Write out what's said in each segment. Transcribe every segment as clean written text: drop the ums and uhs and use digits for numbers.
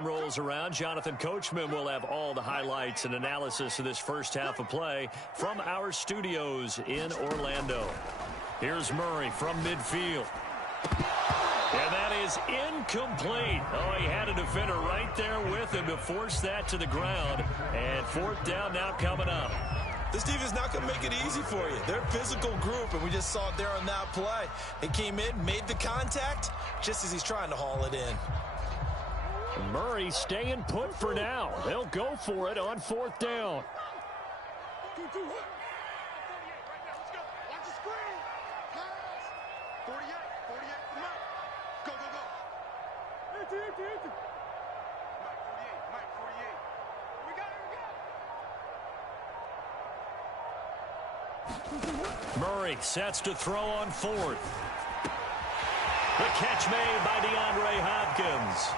Rolls around. Jonathan Coachman will have all the highlights and analysis of this first half of play from our studios in Orlando. Here's Murray from midfield. And that is incomplete. Oh, he had a defender right there with him to force that to the ground. And fourth down now coming up. This defense is not going to make it easy for you. They're a physical group, and we just saw it there on that play. They came in, made the contact, just as he's trying to haul it in. Murray staying put for now. They'll go for it on fourth down. Murray sets to throw on fourth. The catch made by DeAndre Hopkins.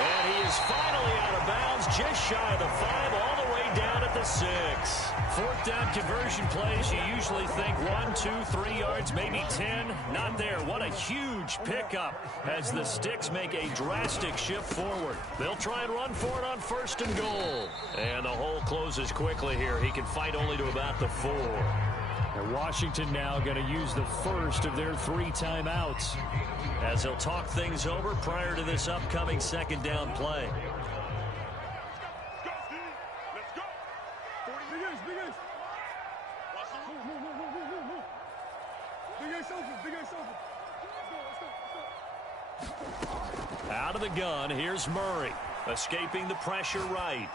And he is finally out of bounds, just shy of the 5, all the way down at the 6. Fourth down conversion plays, you usually think 1, 2, 3 yards, maybe 10. Not there. What a huge pickup as the Sticks make a drastic shift forward. They'll try and run for it on first and goal. And the hole closes quickly here. He can fight only to about the 4. And Washington now going to use the first of their 3 timeouts as they'll talk things over prior to this upcoming second down play. Out of the gun, here's Murray, escaping the pressure right.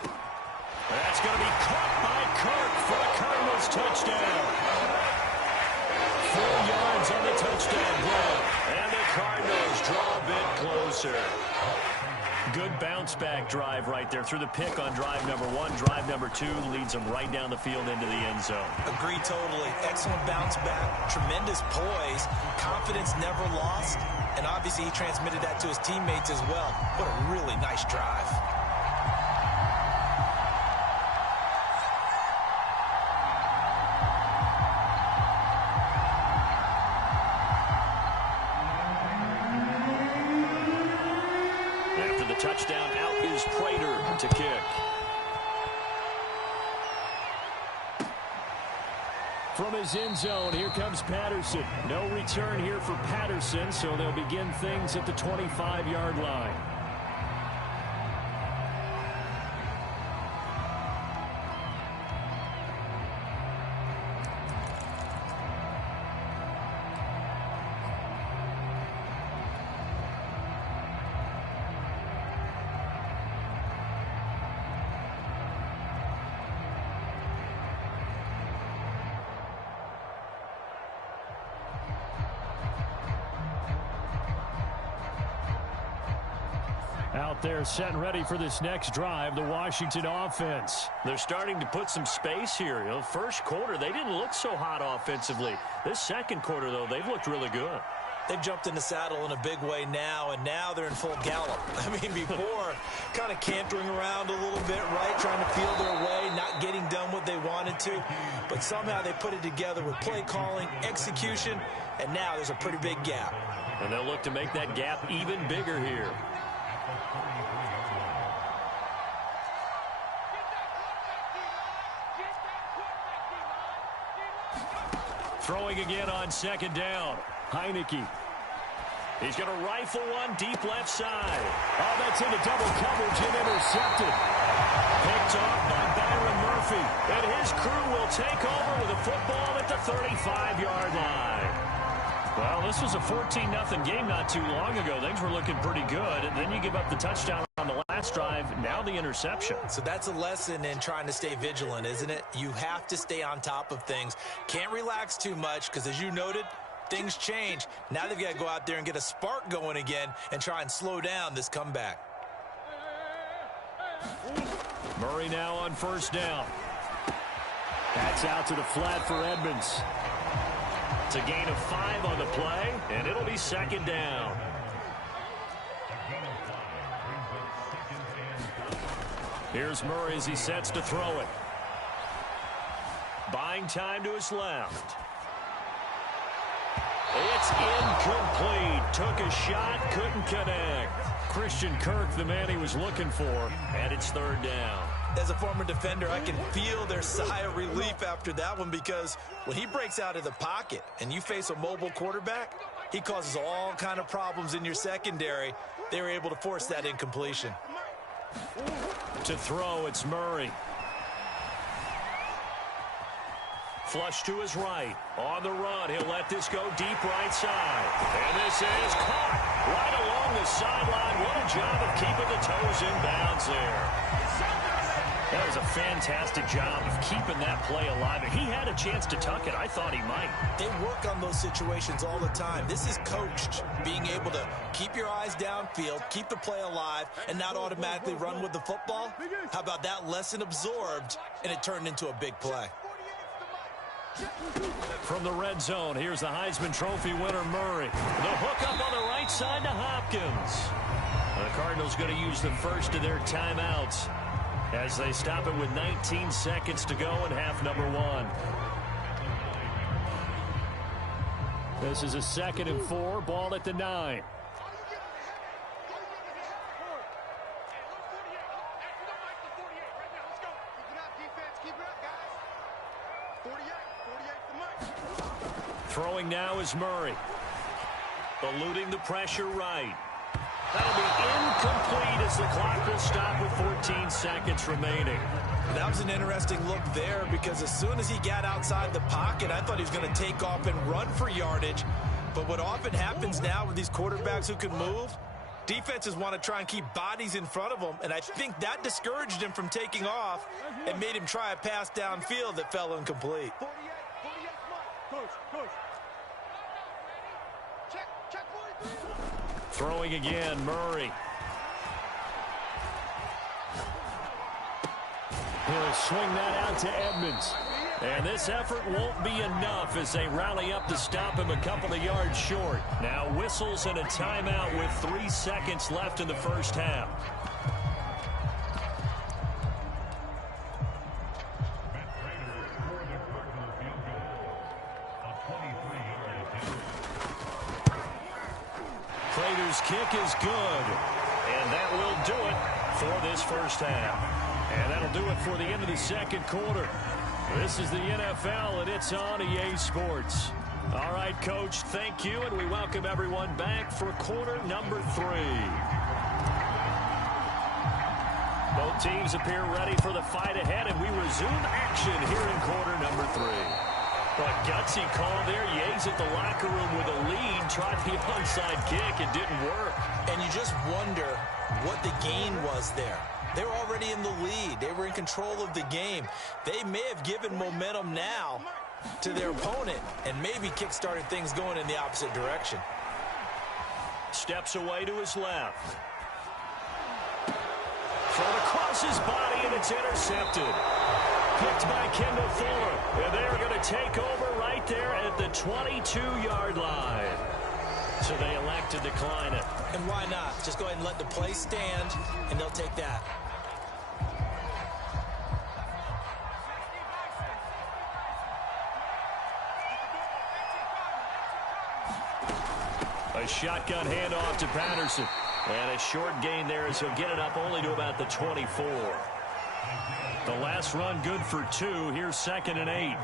That's going to be caught by Kirk for the Cardinals touchdown. 4 yards on the touchdown play. And the Cardinals draw a bit closer. Good bounce-back drive right there through the pick on drive number 1. Drive number 2 leads them right down the field into the end zone. Agree totally. Excellent bounce-back, tremendous poise, confidence never lost, and obviously he transmitted that to his teammates as well. What a really nice drive. Touchdown, out is Prater to kick. From his end zone, here comes Patterson. No return here for Patterson, so they'll begin things at the 25-yard line. Out there set and ready for this next drive, the Washington offense. They're starting to put some space here. You know, first quarter, they didn't look so hot offensively. This second quarter, though, they've looked really good. They've jumped in the saddle in a big way now, and now they're in full gallop. I mean, before, kind of cantering around a little bit, right, trying to feel their way, not getting done what they wanted to. But somehow they put it together with play calling, execution, and now there's a pretty big gap. And they'll look to make that gap even bigger here. Throwing again on second down. Heineke. He's going to rifle one deep left side. Oh, that's into double coverage and intercepted. Picked off by Byron Murphy. And his crew will take over with a football at the 35-yard line. Well, this was a 14-0 game not too long ago. Things were looking pretty good. And then you give up the touchdown on the last drive. Now the interception. So that's a lesson in trying to stay vigilant, isn't it? You have to stay on top of things. Can't relax too much because, as you noted, things change. Now they've got to go out there and get a spark going again and try and slow down this comeback. Murray now on first down. That's out to the flat for Edmonds. It's a gain of 5 on the play, and it'll be second down. Here's Murray as he sets to throw it. Buying time to his left. It's incomplete. Took a shot, couldn't connect. Christian Kirk the man he was looking for, and it's third down. As a former defender, I can feel their sigh of relief after that one, because when he breaks out of the pocket and you face a mobile quarterback, he causes all kind of problems in your secondary. They were able to force that incompletion. To throw, it's Murray. Flush to his right. On the run, he'll let this go deep right side. And this is caught right along the sideline. What a job of keeping the toes in bounds there. That was a fantastic job of keeping that play alive. And he had a chance to tuck it. I thought he might. They work on those situations all the time. This is coached, being able to keep your eyes downfield, keep the play alive, and not automatically run with the football. How about that lesson absorbed, and it turned into a big play? From the red zone, here's the Heisman Trophy winner, Murray. The hook up on the right side to Hopkins. The Cardinals going to use the first of their timeouts as they stop it with 19 seconds to go in half number one. This is a 2nd and 4, ball at the 9. Throwing now is Murray. Eluding the pressure right. That'll be incomplete as the clock will stop with 14 seconds remaining. That was an interesting look there, because as soon as he got outside the pocket, I thought he was going to take off and run for yardage. But what often happens now with these quarterbacks who can move, defenses want to try and keep bodies in front of them, and I think that discouraged him from taking off and made him try a pass downfield that fell incomplete. Throwing again, Murray. He'll swing that out to Edmonds. And this effort won't be enough as they rally up to stop him a couple of yards short. Now whistles and a timeout with 3 seconds left in the first half. Prater's kick is good, and that will do it for this first half. And that'll do it for the end of the second quarter. This is the NFL, and it's on EA Sports. All right, Coach, thank you, and we welcome everyone back for quarter number 3. Both teams appear ready for the fight ahead, and we resume action here in quarter number 3. But gutsy call there. Yates at the locker room with a lead. Tried the onside kick. It didn't work. And you just wonder what the gain was there. They were already in the lead. They were in control of the game. They may have given momentum now to their opponent and maybe kick-started things going in the opposite direction. Steps away to his left. Thrown across his body, and it's intercepted. Picked by Kendall Fuller. And they're going to take over right there at the 22-yard line. So they elect to decline it. And why not? Just go ahead and let the play stand, and they'll take that. A shotgun handoff to Patterson. And a short gain there as he'll get it up only to about the 24. The last run good for 2. Here's 2nd and 8.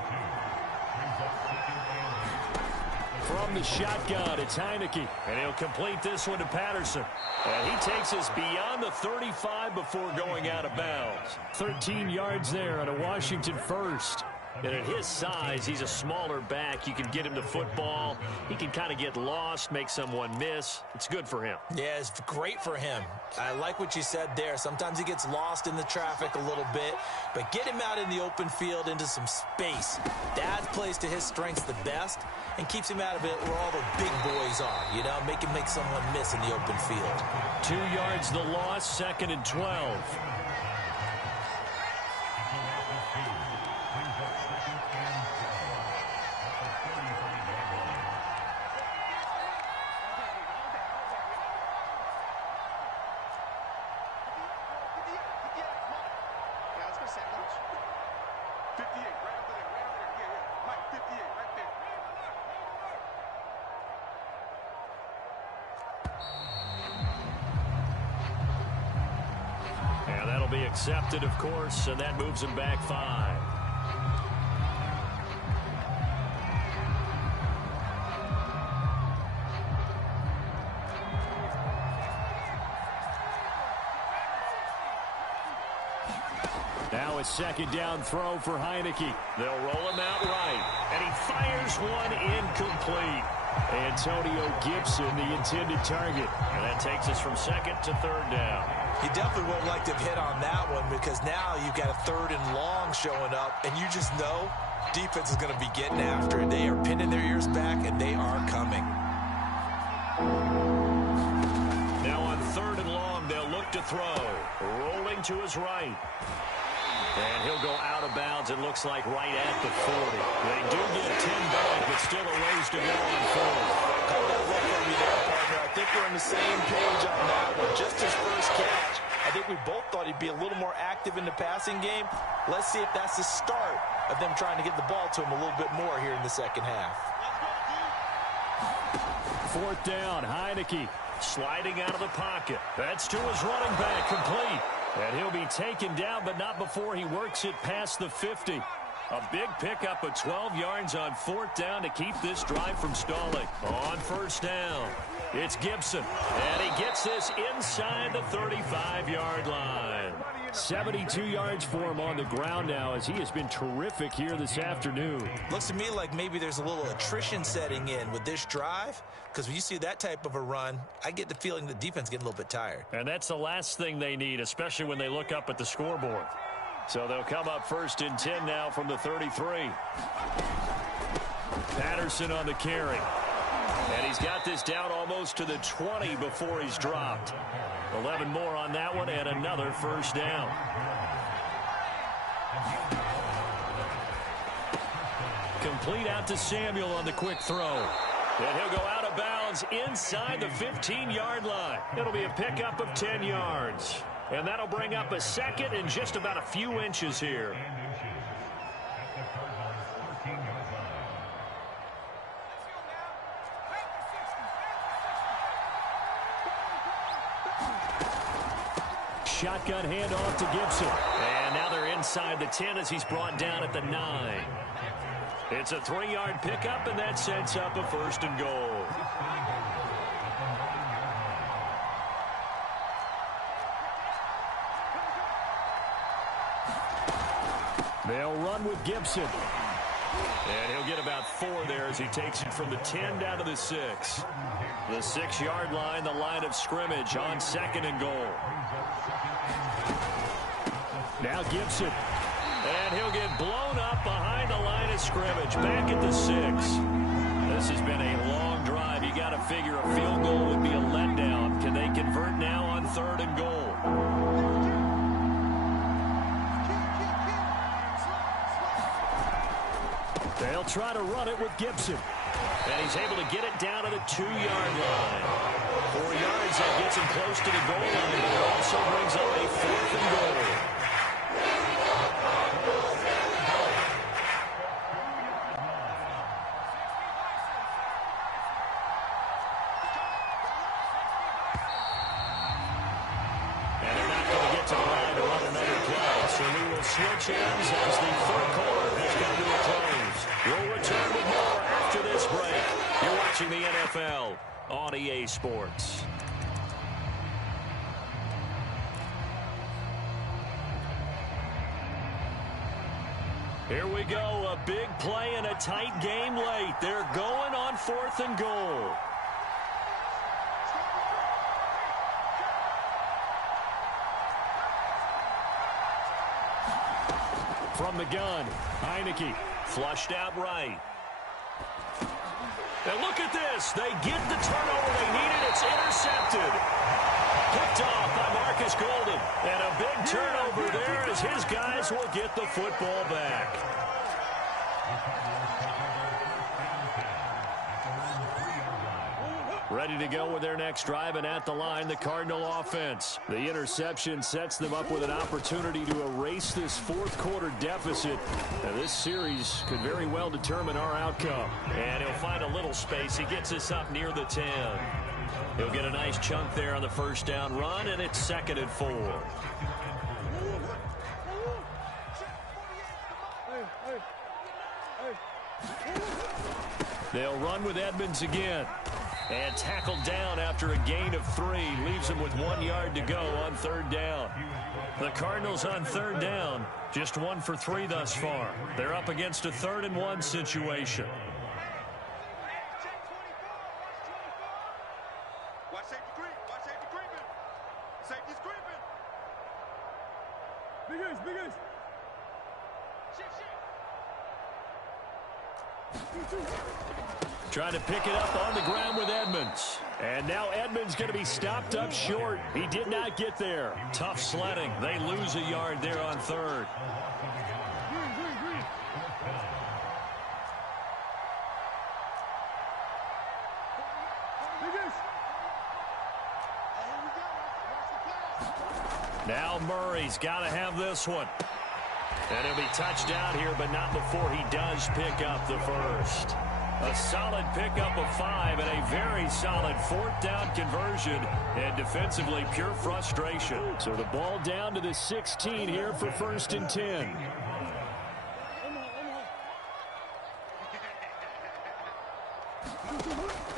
From the shotgun, it's Heineke. And he'll complete this one to Patterson. And he takes us beyond the 35 before going out of bounds. 13 yards there on a Washington first. And at his size, he's a smaller back. You can get him to football. He can kind of get lost, make someone miss. It's good for him. Yeah, it's great for him. I like what you said there. Sometimes he gets lost in the traffic a little bit, but get him out in the open field into some space. That plays to his strengths the best and keeps him out of it where all the big boys are. You know, make him make someone miss in the open field. 2 yards the loss, 2nd and 12. be accepted, of course, and that moves him back 5. Now a second down throw for Heineke. They'll roll him out right, and he fires one incomplete. Antonio Gibson, the intended target. And that takes us from second to third down. He definitely won't like to hit on that one because now you've got a 3rd and long showing up, and you just know defense is going to be getting after it. They are pinning their ears back, and they are coming. Now on 3rd and long, they'll look to throw. Rolling to his right. And he'll go out of bounds, it looks like, right at the 40. They do get 10 back, but still a ways to go on 4th. Call that look for me there, partner. I think we're on the same page on that one. Just his first catch. I think we both thought he'd be a little more active in the passing game. Let's see if that's the start of them trying to get the ball to him a little bit more here in the second half. 4th down, Heineke sliding out of the pocket. That's to his running back, complete. And he'll be taken down, but not before he works it past the 50. A big pickup of 12 yards on 4th down to keep this drive from stalling. On 1st down, it's Gibson. And he gets this inside the 35-yard line. 72 yards for him on the ground now as he has been terrific here this afternoon. Looks to me like maybe there's a little attrition setting in with this drive, because when you see that type of a run, I get the feeling the defense getting a little bit tired. And that's the last thing they need, especially when they look up at the scoreboard. So they'll come up 1st and 10 now from the 33. Patterson on the carry. And he's got this down almost to the 20 before he's dropped. 11 more on that one and another 1st down. Complete out to Samuel on the quick throw. And he'll go out of bounds inside the 15-yard line. It'll be a pickup of 10 yards. And that'll bring up a 2nd and just about a few inches here. Shotgun handoff to Gibson. And now they're inside the 10 as he's brought down at the 9. It's a 3-yard pickup, and that sets up a 1st and goal. They'll run with Gibson. And he'll get about 4 there as he takes it from the 10 down to the 6. The 6-yard line, the line of scrimmage on 2nd and goal. Now Gibson. And he'll get blown up behind the line of scrimmage. Back at the 6. This has been a long drive. You got to figure a field goal would be a letdown. Can they convert now on 3rd and goal? They'll try to run it with Gibson. And he's able to get it down to the 2-yard line. 4 yards, that gets him close to the goal line, but it also brings up a 4th and goal. And they're not going to get to the line to run another play, so we will switch ends as the 3rd quarter has come to a close. We'll return with more after this break. You're watching the NFL on EA Sports. Here we go, a big play and a tight game late. They're going on 4th and goal. From the gun, Heineke flushed out right. And look at this. They get the turnover they needed. It's intercepted. Picked off by Marcus Golden. And a big turnover there as his guys will get the football back. Ready to go with their next drive, and at the line, the Cardinal offense. The interception sets them up with an opportunity to erase this 4th quarter deficit. Now, this series could very well determine our outcome. And he'll find a little space. He gets us up near the 10. He'll get a nice chunk there on the 1st down run, and it's 2nd and 4. They'll run with Edmonds again. And tackled down after a gain of 3. Leaves him with 1 yard to go on 3rd down. The Cardinals on 3rd down. Just 1 for 3 thus far. They're up against a 3rd and 1 situation. Watch safety creep. Watch safety creeping. Safety's creeping. Big ace. Trying to pick it up on the ground with Edmonds. And now Edmonds going to be stopped up short. He did not get there. Tough sledding. They lose a yard there on 3rd. Now Murray's got to have this one. And he'll be touched down here, but not before he does pick up the first. A solid pickup of 5 and a very solid 4th down conversion. And defensively, pure frustration. So the ball down to the 16 here for 1st and 10.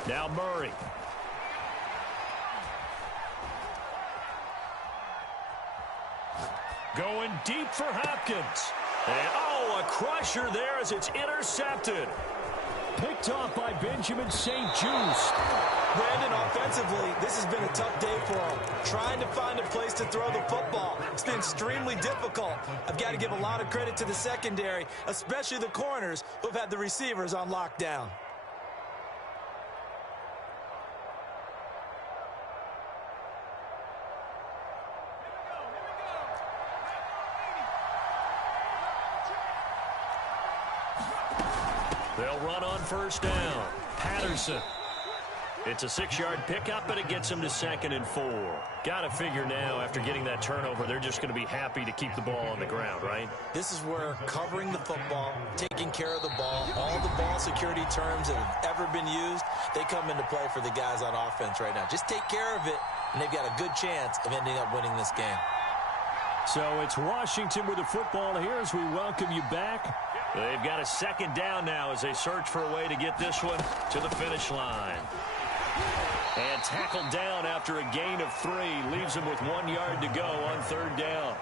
Now Murray. Going deep for Hopkins. And, oh, a crusher there as it's intercepted. Picked off by Benjamin St. Just. Brandon, offensively, this has been a tough day for him. Trying to find a place to throw the football. It's been extremely difficult. I've got to give a lot of credit to the secondary, especially the corners who've had the receivers on lockdown. They'll run on 1st down. Patterson. It's a 6-yard pickup, but it gets him to 2nd and 4. Got to figure now, after getting that turnover, they're just going to be happy to keep the ball on the ground, right? This is where covering the football, taking care of the ball, all the ball security terms that have ever been used, they come into play for the guys on offense right now. Just take care of it, and they've got a good chance of ending up winning this game. So it's Washington with the football here as we welcome you back. They've got a 2nd down now as they search for a way to get this one to the finish line. And tackled down after a gain of 3. Leaves him with 1 yard to go on 3rd down.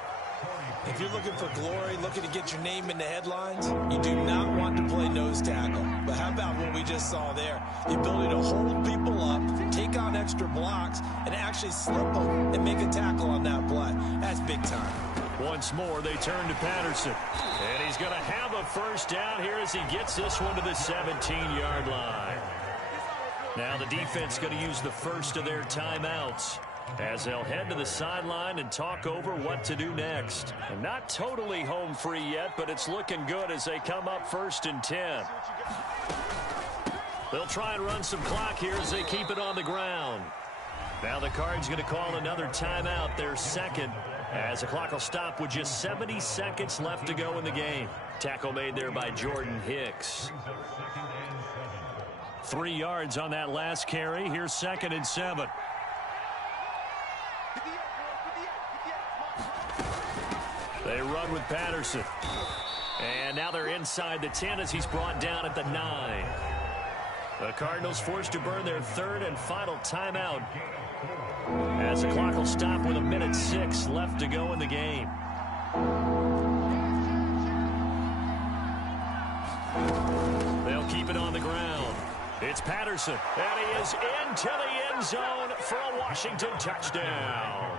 If you're looking for glory, looking to get your name in the headlines, you do not want to play nose tackle. But how about what we just saw there? The ability to hold people up, take on extra blocks, and actually slip them and make a tackle on that play. That's big time. Once more, they turn to Patterson. And he's going to have a 1st down here as he gets this one to the 17-yard line. Now the defense going to use the first of their timeouts as they'll head to the sideline and talk over what to do next. And not totally home free yet, but it's looking good as they come up 1st and 10. They'll try and run some clock here as they keep it on the ground. Now the Cards going to call another timeout, their 2nd, as the clock will stop with just 70 seconds left to go in the game. Tackle made there by Jordan Hicks. 3 yards on that last carry. Here's 2nd and 7. They run with Patterson. And now they're inside the 10 as he's brought down at the 9. The Cardinals forced to burn their 3rd and final timeout as the clock will stop with 1:06 left to go in the game. They'll keep it on the ground. It's Patterson, and he is into the end zone for a Washington touchdown.